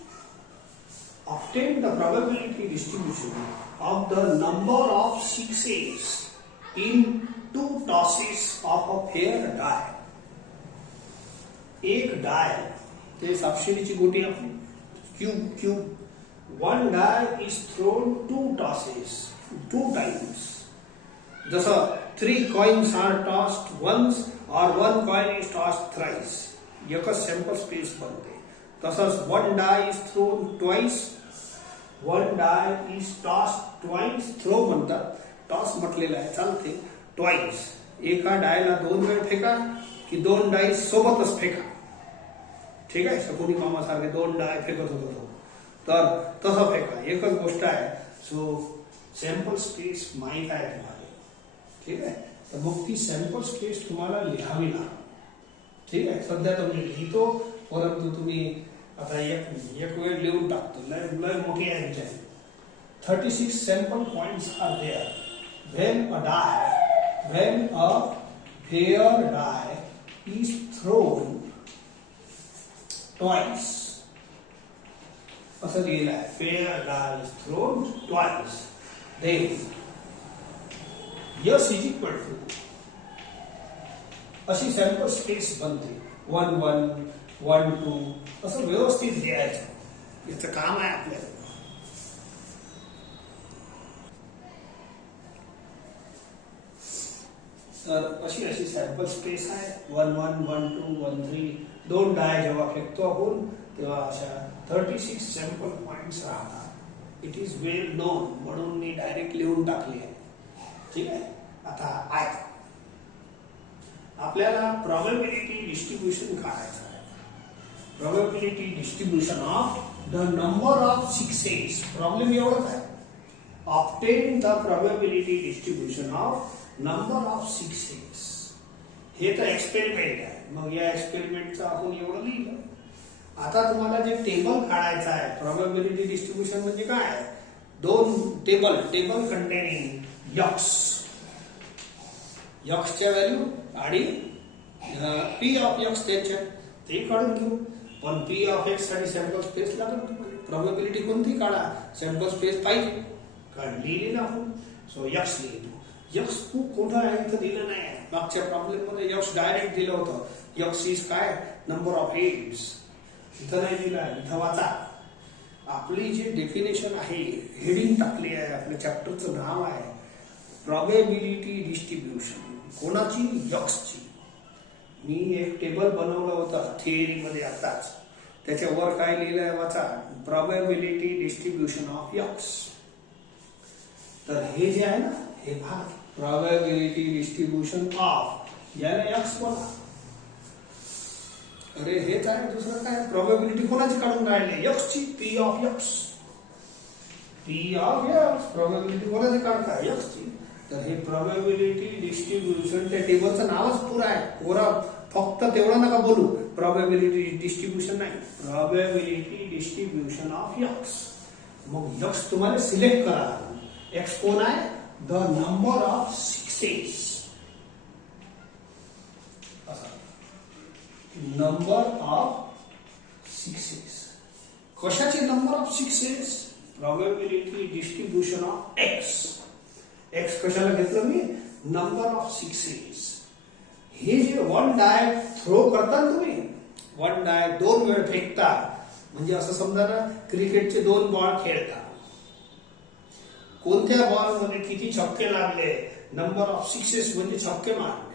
Obtain the probability distribution of the number of 6s in 2 tosses of a fair die. एक डाय ते सापशिडीची गोटी आपली cube. One die is thrown 2 tosses, 2 times. जसं 3 coins are tossed once or 1 coin is tossed thrice. एकच sample space बनते. तसंच 1 die is thrown twice. 1 die is tossed twice. Throw म्हणतात. Toss म्हटलेलं आहे. चालते. ट्वाइस. एका डायला 2 वेळ फेका की 2 डाईस सोबतच फेका. ठीक आहे. सकोनी कामासारखे 2 डाय फेकत होतो. तर तसं फेका. एकच गोष्ट आहे. सो सॅम्पल स्पेस माहीत आहे तुम्हाला. ठीक आहे. तर मग ती सॅम्पल स्पेस तुम्हाला लिहावी लागेल. ठीक आहे. सध्या तुम्ही लिहितो, परंतु तुम्ही आता एक वेळ लिहून टाकतो. लय मोठी आहे. 36 sample points are there. when a fair die is thrown twice. असं लिहिलं आहे. fair die is thrown twice. then s is equal to अशी सॅम्पल स्पेस बनते. 1 1 1 2 असं व्यवस्थित लिहायचं. याचं काम आहे आपल्याला. तर अशी अशी सॅम्पल स्पेस आहे 1 1 1 2 1 3 दोन डाय जेव्हा फेकतो आपण तेव्हा अशा 36 सॅम्पल पॉइंट्स राहतात. इट इज वेल नोन म्हणून मी डायरेक्ट लिहून टाकली आहे. ठीक आहे. आता आय आपल्याला प्रोबॅबिलिटी डिस्ट्रीब्युशन काढायचं आहे. Probability distribution of the number of sixes. Problem एवढाच आहे. Obtain the probability distribution of number of sixes. हे तर एक्सपेरिमेंट आहे. मग या एक्सपेरिमेंटचं आपण एवढं लिहिलं. आता तुम्हाला जे टेबल काढायचं आहे प्रोबॅबिलिटी डिस्ट्रीब्युशन म्हणजे काय, दोन टेबल कंटेनिंग यक्सच्या व्हॅल्यू आणि पी ऑफ यक्स त्यांच्या ते काढून घेऊ. पण पी ऑफ एक्स साठी सॅम्पल स्पेस लागेल तुम्हाला. प्रोबॅबिलिटी कोणती काढा, सॅम्पल स्पेस पाहिजे. काढलेली ना आपण. सो यक्स लिहितो. यक्स खूप मोठा आहे इथं दिलं नाही. मागच्या प्रॉब्लेम मध्ये यक्स डायरेक्ट दिलं होतं. यक्स इज काय, नंबर ऑफ एड्स. इथं नाही दिला. इथं वाचा. आपली जी डेफिनेशन आहे, हेडिंग टाकली आहे, आपल्या चॅप्टरचं नाव आहे प्रोबॅबिलिटी डिस्ट्रीब्युशन. कोणाची, यक्सची. मी एक टेबल बनवलं होतं थिअरी मध्ये आताच. त्याच्यावर काय लिहिलंय वाचा, प्रोबॅबिलिटी डिस्ट्रीब्युशन ऑफ यक्स. तर हे जे आहे ना, हे भाग प्रोबॅबिलिटी डिस्ट्रीब्युशन ऑफ, याला यक्स बोला. अरे हेच आहे, दुसरं काय. प्रोबॅबिलिटी कोणाची काढून राहिले, यक्सची. P of X. P of X probability कोणाची काढताय, यक्सची. तर हे प्रोबॅबिलिटी डिस्ट्रीब्युशन, त्या टेबलचं नावच पुरा आहे. पुरा फक्त तेवढं नका बोलू, प्रोबॅबिलिटी डिस्ट्रीब्युशन नाही, प्रोबॅबिलिटी डिस्ट्रीब्युशन ऑफ यक्स. मग यक्स तुम्हाला सिलेक्ट करा. एक्स कोण आहे, the number of sixes. Number of sixes. कशाचे number of sixes, probability distribution of X. X कशाला घेतलं मी, नंबर ऑफ सिक्सेस. हे जे वन डाय थ्रो करता तुम्ही, वन डाय दोन वेळ फेकता, म्हणजे असं समजा ना, क्रिकेटचे दोन बॉल खेळता. कोणत्या बॉल मध्ये किती छक्के लागले, नंबर ऑफ सिक्सेस म्हणजे छक्के मारले.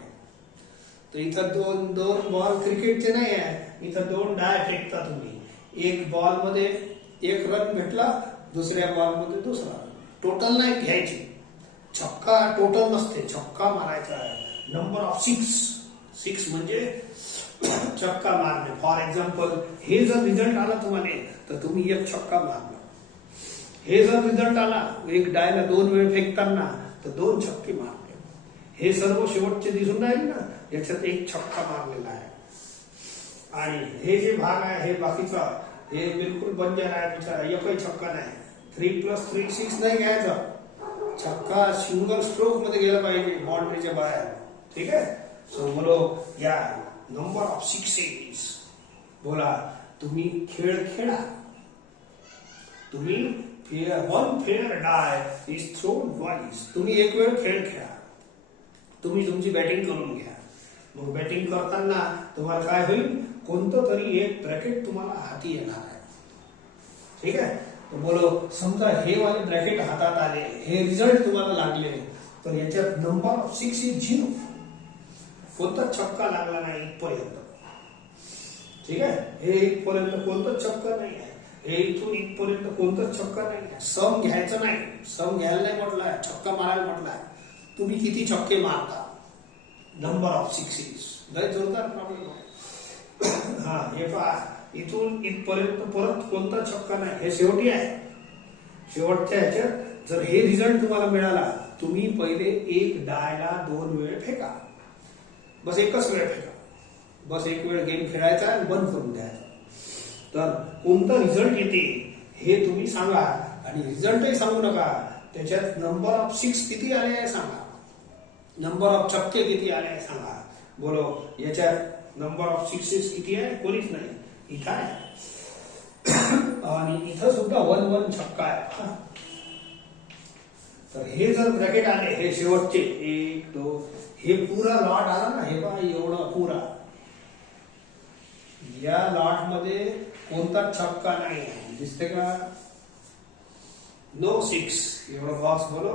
तर इथं दोन बॉल क्रिकेटचे नाही आहे. इथं दोन डाय फेकता तुम्ही. एक बॉल मध्ये एक रन भेटला, दुसऱ्या बॉल मध्ये दुसरा. टोटल नाही घ्यायची. छक्का टोटल नसते, छक्का मारायचा आहे. नंबर ऑफ सिक्स म्हणजे छक्का मारणे. फॉर एक्झाम्पल, हे जर रिझल्ट आला तुम्हाला तर तुम्ही एक छक्का मारला. हे जर रिझल्ट आला एक डायला दोन वेळ फेकताना तर दोन छक्के मारले. हे सर्व शेवटचे दिसून राहिले ना, याच्यात एक छक्का मारलेला आहे. आणि हे जे भाग आहे हे बाकीचा, हे बिलकुल बंजर आहे. बिचारा एकही छक्का नाही. 3 + 3 6 नाही घ्यायचा. छक्का सिंगल स्ट्रोक मध्ये गेला पाहिजे, बाउंड्रीच्या बाहेर. ठीक आहे. सो बोलो या नंबर ऑफ सिक्सेस. बोला तुम्ही खेळ खेळा. तुम्ही one fair die is thrown twice. तुम्ही एक वेळ खेळ खेळा. तुम्ही तुमची बॅटिंग करून घ्या. मग बॅटिंग करताना तुम्हाला काय होईल, कोणतं तरी एक ब्रॅकेट तुम्हाला हाती येणार आहे. ठीक आहे. बोलो समजा हे वाले ब्रॅकेट हातात आले, हे रिझल्ट तुम्हाला लागले, तर याच्यात नंबर ऑफ 6 इज 0. कोणता छक्का लागला नाही इथपर्यंत. ठीक आहे. हे इथपर्यंत कोणताच छक्का नाही आहे. हे इथून इथपर्यंत कोणताच छक्का नाही आहे. सम घ्यायचं नाही. सम घ्यायला नाही म्हटलंय, छक्का मारायला म्हटलंय. तुम्ही किती छक्के मारता, नंबर ऑफ सिक्सेस. लय जोरदार प्रॉब्लेम आहे. हा हे पहा, इथून इथपर्यंत परत कोणता छक्का नाही. हे शेवटी आहे. शेवटच्या ह्याच्यात जर हे रिझल्ट तुम्हाला मिळाला, तुम्ही पहिले एक डायला दोन वेळ फेका. बस एकच वेळ फेका. बस एक वेळ गेम खेळायचा आणि बंद करून द्यायचा. तर कोणता रिझल्ट येते हे तुम्ही सांगा. आणि रिझल्टही सांगू नका, त्याच्यात नंबर ऑफ 6 किती आले आहे सांगा. नंबर ऑफ छक्के किती आले आहे सांगा. बोलो याच्यात नंबर ऑफ सिक्सेस किती आहे, कोणीच नाही. इथं आहे आणि इथं सुद्धा 1-1 छक्का आहे. तर हे जर ब्रॅकेट आले, हे शेवटचे 1 2, हे पुरा लॉट आला ना, हे पहा एवढं पुरा. या लॉट मध्ये कोणता छक्का नाही आहे, दिसते का. नो 6. एवढं बॉक्स बोलो,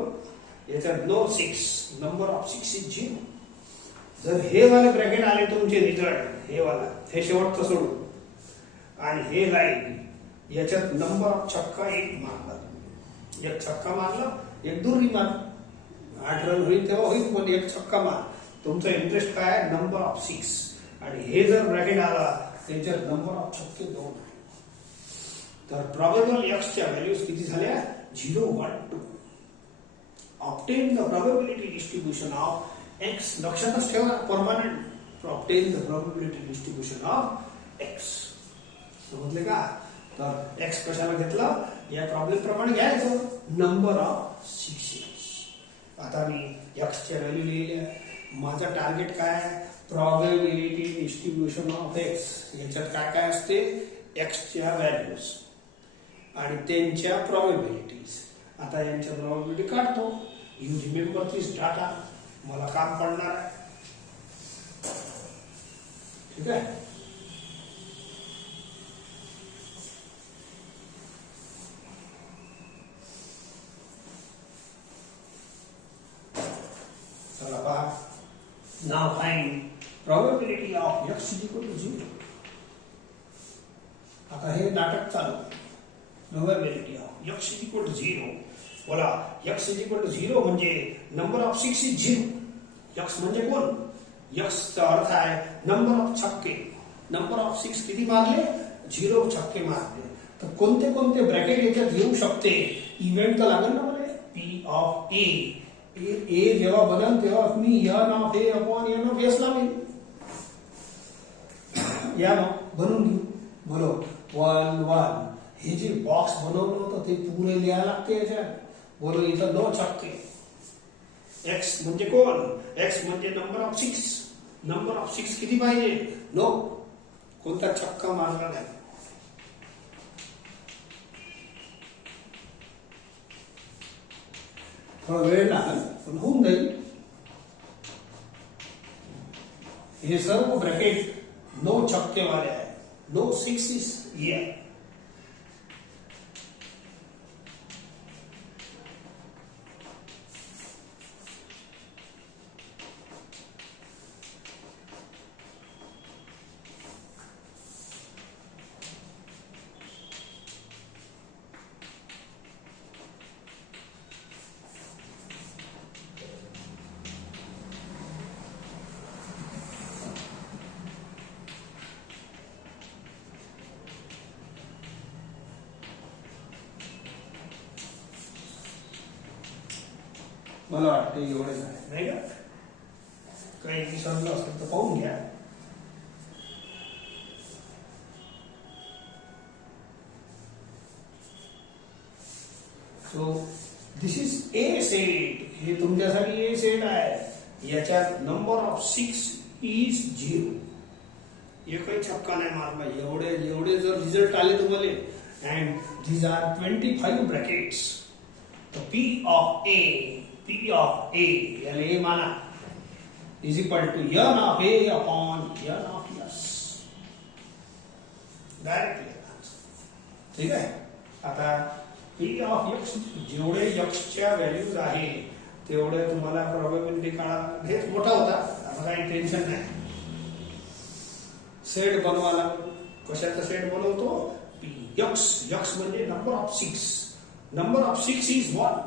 याच्यात नो 6. Number of 6 is 0. जर हे वाले ब्रॅकेट आले तुमचे रिझल्ट, हे वाला, हे शेवटचं सोडून, आणि हे लाईन, याच्यात नंबर ऑफ छक्का एक मारला, एक छक्का मारला, एक दुर्री मार, 8 रन होईल तेव्हा होईल, पण एक छक्का मार. तुमचा इंटरेस्ट काय आहे? Number of 6. आणि हे जर ब्रॅकेट आला त्याच्यात नंबर ऑफ छक्के 2 आहे. तर प्रोबेबल एक्सच्या व्हॅल्यूज किती झाल्या? 0, 1, 2. Obtain the probability distribution of x. लक्षातच ठेवा, permanent. Obtain the probability distribution of x. समजले का? तर एक्स कशाला घेतला? या प्रॉब्लेम प्रमाणे घ्यायचं, नंबर ऑफ 6. आता मी एक्सच्या व्हॅल्यू लिहिल्या. माझा टार्गेट काय आहे? Probability distribution of x. याच्यात काय काय असते? एक्सच्या व्हॅल्यूज आणि त्यांच्या प्रोबेबिलिटीज. आता यांच्या प्रोबेबिलिटी काढतो. You remember this data. मला काम पडणार आहे. ठीक आहे. चला पहा. Now find probability of x is equal to 0. आता हे नाटक चालू. Probability of x is equal to 0. बोला, x is equal to 0 म्हणजे number of 6 is 0. x म्हणजे कोण? x चा अर्थ आहे नंबर ऑफ छक्के. नंबर ऑफ 6 किती मारले? 0 छक्के मारले. तर कोणते कोणते ब्रॅकेट याच्यात येऊ शकते? इव्हेंट तर लागेल ना मला. P of A. ए जेव्हा बनल तेव्हा मी N of A upon N of S लावेन. या मग बनवून घेऊ. बोलो 1, 1. हे जे बॉक्स बनवलं होतं ते पुरे लिहायला लागते याच्यात. बोलो इथं 2 छक्के. एक्स म्हणजे कोण? एक्स म्हणजे नंबर ऑफ 6. नंबर ऑफ 6 किती पाहिजे? 9. कोणता छक्का मारला नाही. थोडा वेळ लागेल पण होऊन जाईल. हे सर्व ब्रॅकेट 9 छक्के वाले आहे. 9 6s. ये मला वाटतं एवढेच आहे, नाही का? काही विसरलं असेल तर पाहून घ्या. So this is a set. हे तुमच्यासाठी ए सेट आहे. याच्यात नंबर ऑफ 6 इज 0. एकही छक्का नाही मारला. एवढे जर रिझल्ट आले तुम्हाला, अँड दीज आर 25 ब्रॅकेट्स. तर P of A, याला A माना, is equal to n of A upon n of S. Directly. ठीक आहे. आता P of X, जेवढे X च्या व्हॅल्यूज आहे तेवढे तुम्हाला प्रोबॅबिलिटी काढा. हेच मोठा होता, आता काही टेन्शन नाही. सेट बनवायला कशाचा सेट बनवतो? X म्हणजे number of 6. Number of 6 is 1.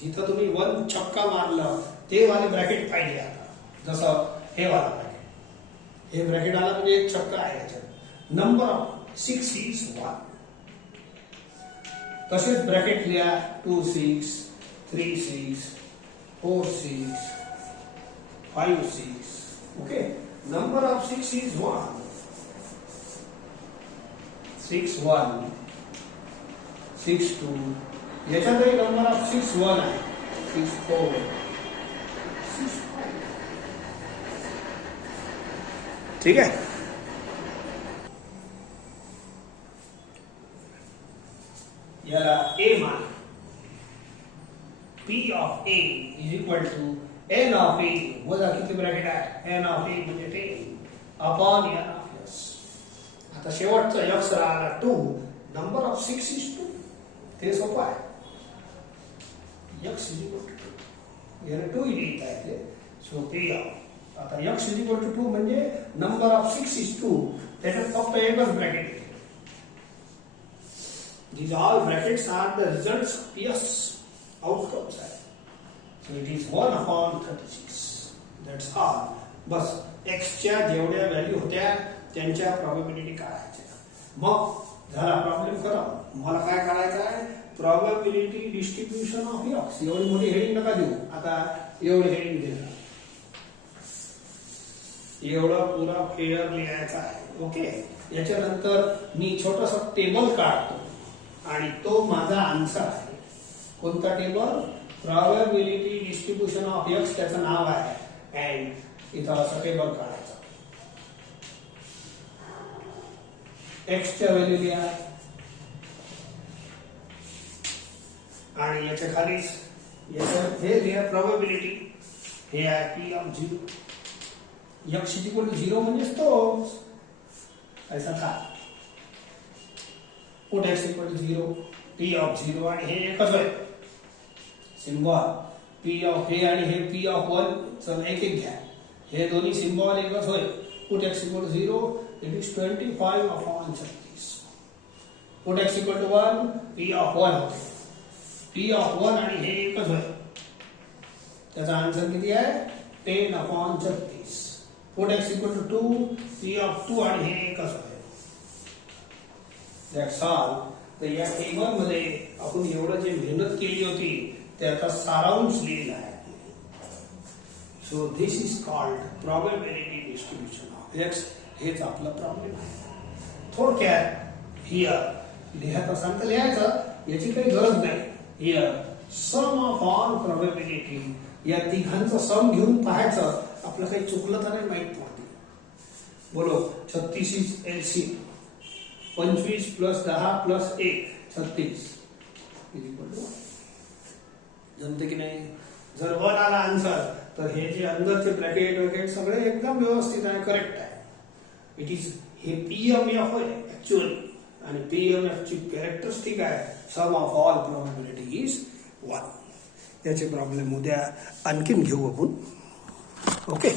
जिथं तुम्ही 1 छक्का मारलं ते वाले ब्रॅकेट पाहिजे. आता जसं हे वाला ब्रॅकेट, हे ब्रॅकेट आला म्हणजे 1 छक्का आहे याच्यात. Number of 6 is 1. तसेच ब्रॅकेट लिहा 2 6, 3 6, 4 6, 5 6. ओके. Number of 6 is 1. 6 1, 6 2. याच्यातही नंबर ऑफ 6 1 आहे. 6 4, 6 5. ठीक आहे. याला ए मान. P of A is equal to n of A वजा किती ब्रॅकेट आहे? n of A म्हणजे 10 अपॉन n of S. आता शेवटचा x राहिला 2. Number of 6 is 2. ते सोपं आहे. x is equal to 2. याला 2 लिहिता येते. सो P of आता x इज इक्वल टू 2 म्हणजे नंबर ऑफ 6 इज 2. त्याच्यात फक्त एकच ब्रॅकेट आहे. These all brackets are the results of yes outcomes. So it is 1 upon 36. That's all. Bus x च्या जेवढ्या व्हॅल्यू होत्या त्यांच्या प्रोबॅबिलिटी काढायच्या. मग झाला प्रॉब्लेम खतम. मला काय करायचं आहे? Probability distribution of x. एवढी मोठी हेडिंग नका देऊ. आता एवढं हेडिंग देणार. एवढा पुरा फेअर लिहायचा आहे. ओके. याच्यानंतर मी छोटासा टेबल काढतो आणि तो माझा आन्सर आहे. कोणता table? Probability distribution of x. त्याचं नाव आहे. अँड इथं असं टेबल काढायचं. x च्या व्हॅल्यू लिहा आणि याच्या खालीच हे लिहा प्रोबॅबिलिटी. हे आहे p of 0. x is equal to 0 म्हणजे तोच. ऐसा का? Put x equal to 0, p of 0 आणि हे एकच आहे. सिम्बॉल p ऑफ हे आणि हे p ऑफ 1. चल एक एक घ्या. हे दोन्ही सिम्बॉल एकच होय. Put x equal to 0, it is 25 upon 36. Put x equal to 1, p of 1 होते. p ऑफ 1 आणि हे एकच होय. त्याचा आन्सर किती आहे? 10 upon 36. Put x equal to 2, p of 2 आणि हे एकच होय. That's all. तर या टेबल मध्ये आपण एवढं जे मेहनत केली होती त्याचा सारांश लिहिला आहे. So this is called probability distribution of x. हेच आपला प्रॉब्लेम आहे. थोडक्यात हियर लिहत असाल तर लिहायचं, याची काही गरज नाही. Here sum of all probability, या तिघांचं सम घेऊन पाहायचं. आपलं काही चुकलं तर नाही माहित पडते. बोलो 36 इज एलसीएम. 25 प्लस 10 प्लस 1 36 जमते की नाही? जर 1 आला आन्सर तर हे जे अंदरचे ब्रॅकेट वगैरे सगळे एकदम व्यवस्थित आहे, करेक्ट आहे. इट इज हे पीएमएफ होय ऍक्च्युअली. आणि पीएमएफ ची कॅरेक्टरिस्टिक आहे sum of all probability is 1. याचे प्रॉब्लेम उद्या आणखीन घेऊ आपण. ओके.